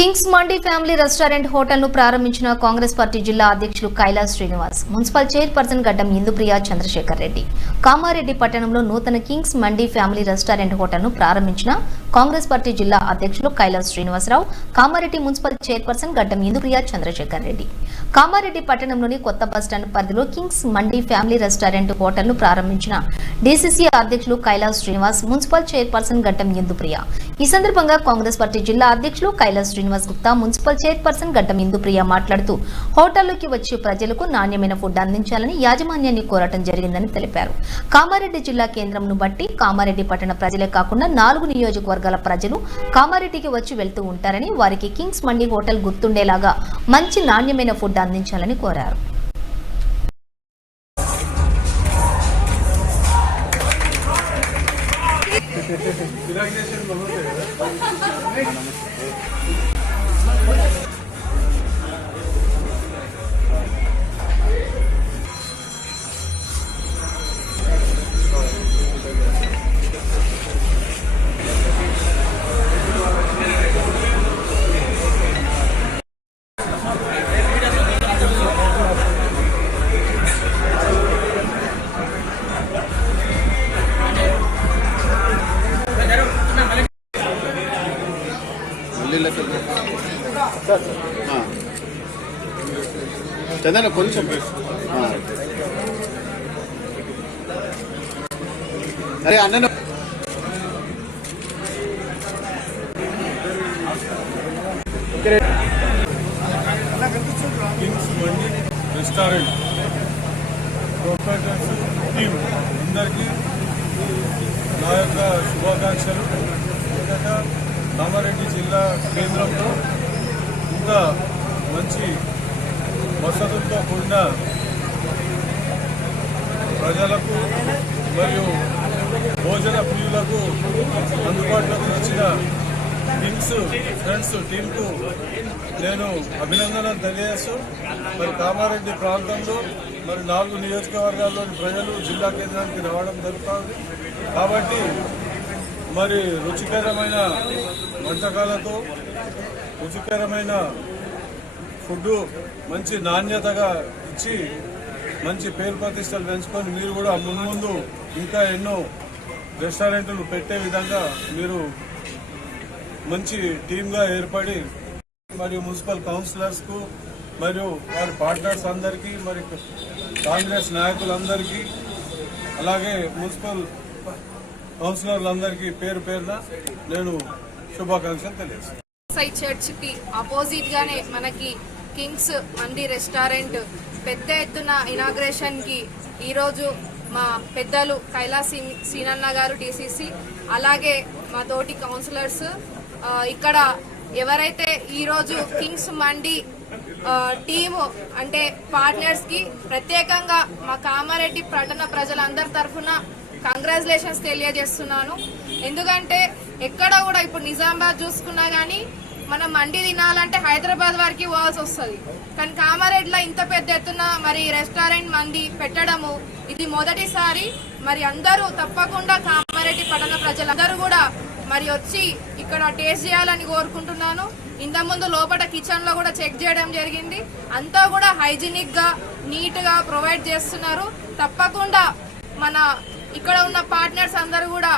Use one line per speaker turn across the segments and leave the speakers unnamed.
Kings మండి family restaurant హోటల్ను ప్రారంభించిన Congress party జిల్లా అధ్యక్షులు కైలాస్ శ్రీనివాస్ మున్సిపల్ చైర్పర్సన్ గడ్డం ఇందుప్రియ చంద్రశేఖర్ రెడ్డి. కామారెడ్డి పట్టణంలో నూతన కింగ్స్ మండి ఫ్యామిలీ రెస్టారెంట్ హోటల్ను ప్రారంభించిన కాంగ్రెస్ పార్టీ జిల్లా అధ్యక్షులు కైలాస్ శ్రీనివాసరావు కామారెడ్డి మున్సిపల్ చైర్పర్సన్ గడ్డం ఇందుప్రియ చంద్రశేఖర్ రెడ్డి. కామారెడ్డి పట్టణంలోని కొత్త బస్టాండ్ పరిధిలో కింగ్స్ మండి ఫ్యామిలీ రెస్టారెంట్ హోటల్ను ప్రారంభించిన డీసీసీ అధ్యక్షులు కైలాస్ శ్రీనివాస్ మున్సిపల్ చైర్పర్సన్ గడ్డం ఇందుప్రియ. ఈ సందర్భంగా కాంగ్రెస్ పార్టీ జిల్లా అధ్యక్షులు కైలాస్ శ్రీనివాస్ గుప్తా మున్సిపల్ చైర్పర్సన్ గడ్డం ఇందుప్రియ మాట్లాడుతూ హోటల్లోకి వచ్చే ప్రజలకు నాణ్యమైన ఫుడ్ అందించాలని యాజమాన్యాన్ని కోరటం జరిగిందని తెలిపారు. కామారెడ్డి జిల్లా కేంద్రంను బట్టి కామారెడ్డి పట్టణ ప్రజలే కాకుండా నాలుగు నియోజకవర్గాల ప్రజలు కామారెడ్డికి వచ్చి వెళ్తూ ఉంటారని వారికి కింగ్స్ మండి హోటల్ గుర్తుండేలాగా మంచి నాణ్యమైన ఫుడ్ అందించాలని కోరారు.
చందన కొంచెం. అరే అన్న
రెస్టారెంట్. Proprietors team. అందరికీ నా యొక్క శుభాకాంక్షలు. ఎందుకంటే కామారెడ్డి జిల్లా కేంద్రంలో ఇంకా మంచి వసతులతో కూడిన ప్రజలకు మరియు భోజన ప్రియులకు అందుబాటులోకి వచ్చిన టీమ్స్ ఫ్రెండ్స్ టీంకు నేను అభినందనలు తెలియజేస్తూ మరి కామారెడ్డి ప్రాంతంలో మరి నాలుగు నియోజకవర్గాల్లోని ప్రజలు జిల్లా కేంద్రానికి రావడం జరుగుతుంది. కాబట్టి మరి రుచికరమైన వంటకాలతో రుచికరమైన ఫుడ్ మంచి నాణ్యతగా ఇచ్చి మంచి పేరు ప్రతిష్టలు పెంచుకొని మీరు కూడా ముందు ఇంకా ఎన్నో రెస్టారెంట్లు పెట్టే విధంగా మీరు మంచి టీమ్గా ఏర్పడి మరియు మున్సిపల్ కౌన్సిలర్స్కు మరియు వారి పార్ట్నర్స్ అందరికీ మరి కాంగ్రెస్ నాయకులందరికీ అలాగే మున్సిపల్ కౌన్సిలర్లందరికీ పేరు పేరున నేను శుభాకాంక్షలు తెలియజేస్తాను.
చర్చ్కి ఆపోజిట్ గానే మనకి కింగ్స్ మండి రెస్టారెంట్ పెద్ద ఎత్తున ఇనాగ్రేషన్కి ఈరోజు మా పెద్దలు కైలాస్ సీనన్న గారు డిసిసి అలాగే మా తోటి కౌన్సిలర్స్ ఇక్కడ ఎవరైతే ఈరోజు కింగ్స్ మండి టీము అంటే పార్ట్నర్స్కి ప్రత్యేకంగా మా కామారెడ్డి పట్టణ ప్రజలందరి తరఫున కంగ్రాచులేషన్స్ తెలియజేస్తున్నాను. ఎందుకంటే ఎక్కడ కూడా ఇప్పుడు నిజామాబాద్ చూసుకున్నా కానీ మనం మండి తినాలంటే హైదరాబాద్ వరకు పోవాల్సి వస్తుంది. కానీ కామారెడ్డిలో ఇంత పెద్ద ఎత్తున మరి రెస్టారెంట్ మంది పెట్టడము ఇది మొదటిసారి మరి అందరూ తప్పకుండా కామారెడ్డి పట్టణ ప్రజలందరూ కూడా మరి వచ్చి ఇక్కడ టేస్ట్ చేయాలని కోరుకుంటున్నాను. ఇంతకుముందు లోపల కిచెన్లో కూడా చెక్ చేయడం జరిగింది. అంతా కూడా హైజీనిక్గా నీట్గా ప్రొవైడ్ చేస్తున్నారు. తప్పకుండా మన ఇక్కడ ఉన్న పార్ట్నర్స్ అందరూ కూడా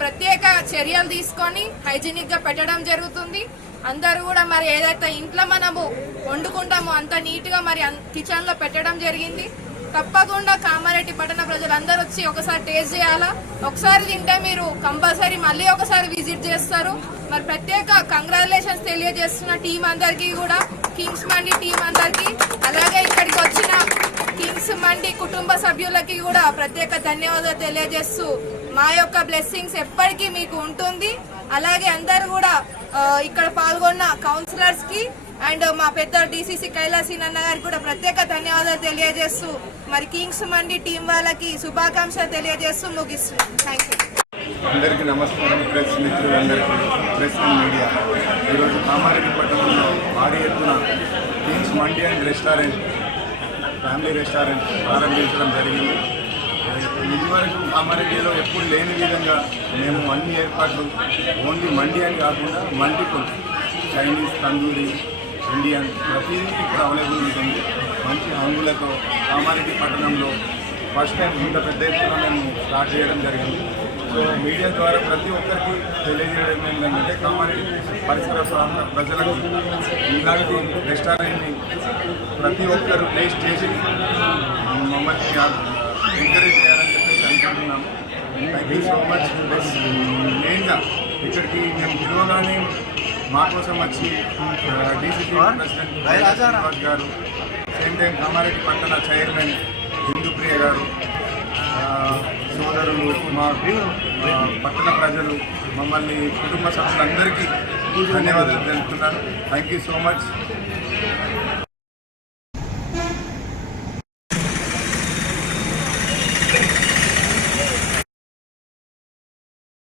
ప్రత్యేక చర్యలు తీసుకొని హైజీనిక్గా పెట్టడం జరుగుతుంది. అందరూ కూడా మరి ఏదైతే ఇంట్లో మనము వండుకుంటామో అంత నీట్గా మరి కిచెన్లో పెట్టడం జరిగింది. తప్పకుండా కామారెడ్డి పట్టణ ప్రజలందరూ వచ్చి ఒకసారి టేస్ట్ చేయాలా? ఒకసారి తింటే మీరు కంపల్సరీ మళ్ళీ ఒకసారి విజిట్ చేస్తారు. మరి ప్రత్యేక కంగ్రాచులేషన్స్ తెలియజేస్తున్న టీం అందరికీ కూడా కింగ్స్ మండి టీం అందరికీ అలాగే ఇక్కడికి వచ్చిన కింగ్స్ మండి కుటుంబ సభ్యులకి కూడా ప్రత్యేక ధన్యవాదాలు తెలియజేస్తూ మా యొక్క బ్లెస్సింగ్స్ ఎప్పటికీ మీకు ఉంటుంది. అలాగే అందరు కూడా ఇక్కడ పాల్గొన్న కౌన్సిలర్స్కి అండ్ మా పెద్ద డిసిసి కైలాసి నన్న గారికి కూడా ప్రత్యేక ధన్యవాదాలు తెలియజేస్తూ మరి కింగ్స్ మండి టీం వాళ్ళకి శుభాకాంక్షలు తెలియజేస్తూ ముగిస్తున్నాం థ్యాంక్ యూ
అందరికీ నమస్కారం ప్రెస్ మిత్రులందరికీ ప్రెస్ అండ్ మీడియా. ఈరోజు కామారెడ్డి పట్టణంలో భారీ ఎత్తున kings Mandi and restaurant family restaurant ప్రారంభించడం జరిగింది. ఇదివరకు కామారెడ్డిలో ఎప్పుడు లేని విధంగా మేము అన్ని ఏర్పాట్లు ఓన్లీ మండి అని కాకుండా మల్టిపుల్ చైనీస్ తందూరి ఇండియన్ ప్రతిదీ ఇక్కడ అవైలబుల్ ఉంటుంది. మంచి హంగులతో కామారెడ్డి పట్టణంలో ఫస్ట్ టైం ఇంత పెద్ద ఎత్తున మేము స్టార్ట్ చేయడం జరిగింది. సో మీడియా ద్వారా ప్రతి ఒక్కరికి తెలియజేయడం ఏంటంటే కామారెడ్డి పరిసర ప్రాంత ప్రజలకు ఇలాంటి రెస్టారెంట్ని ప్రతి ఒక్కరు టేస్ట్ చేసి మమ్మల్ని ఎంకరేజ్ చేయాలని చెప్పేసి అనుకుంటున్నాము. Thank you so much plus మెయిన్గా ఇక్కడికి మేము పిలవగానే మా కోసం వచ్చి డీసీసీ ప్రెసిడెంట్ గారు సేమ్ టైం కామారెడ్డి పట్టణ చైర్మన్ హిందూప్రియ గారు సోదరులు మా పట్టణ ప్రజలు మమ్మల్ని కుటుంబ సభ్యులందరికీ ధన్యవాదాలు తెలుపుతున్నాను థ్యాంక్ యూ సో మచ్